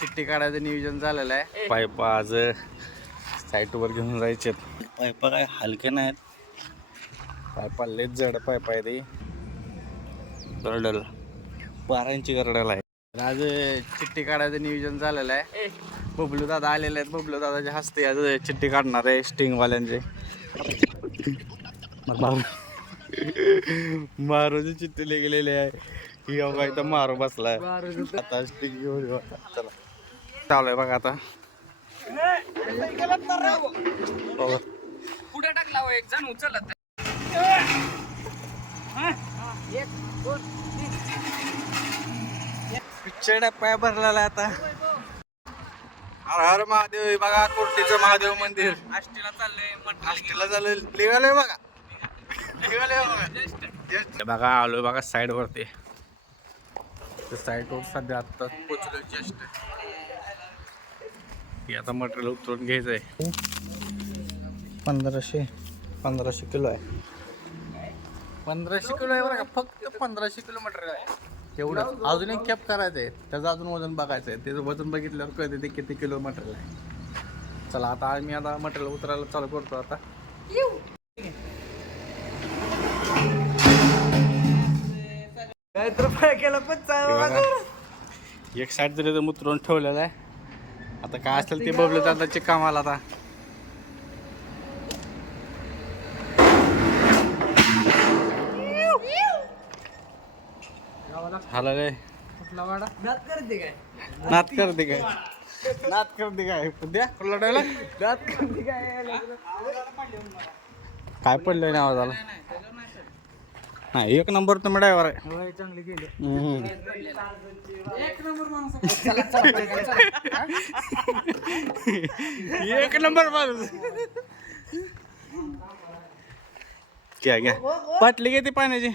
चिठ्ठी काढायचं नियोजन झालेलं आहे. पाईप आज साईटवर घेऊन जायचे. पाईपा काय हलके नाहीत, पाईपा लयच जड पाईप आहे. ते गरडल 12 इंची गरडल आहे. आज चिठ्ठी काढायचं नियोजन झालेलं आहे. बबलू दादा आलेले आहेत. बबलू दादाच्या हस्ते आज चिठ्ठी काढणार आहे स्टिंगवाल्यांचे. मारूची चिठ्ठी गेलेली आहे. ही अवघा इथं मारू बसलाय. आता स्टिंग घेऊन चला चालू आहे बघा. आता पुढे टाकला एक जण उचलत पिक्चर पाय भरलेला आहे आता. हर हर महादेव बघा. कोर्टीचं महादेव मंदिर आष्टीला चाललंय. आष्टीला झालं निघालंय बघा. बघा आलोय बघा साईड वरती. साईड वर सध्या आता पोचलोय जस्ट. आता मटेरियल उतरून घ्यायचंय. 1500 किलो आहे. 1500 किलो आहे बरं का. फक्त 1500 किलो मटेरियल आहे. एवढं अजून एक कॅप करायचं आहे. त्याचं अजून वजन बघायचं आहे. त्याचं वजन बघितल्यावर कळते ते किती किलो मटेरियल आहे. चला आता आम्ही आता मटेरियल उतरायला चालू करतो. आता एक साईड तरी उतरून ठेवलेलं आहे. आता काय असेल ते बबलू दादाचे कामाला. आता झालं रे. नात करते काय नात करते काय द्या लढायला. नात करते काय पडलंय ना आवाजाला. नाही एक नंबर तुम्ही ड्रायव्हर आहे. चांगली गेली. एक नंबर माणूस. घ्या घ्या पाटली घेते पाण्याची.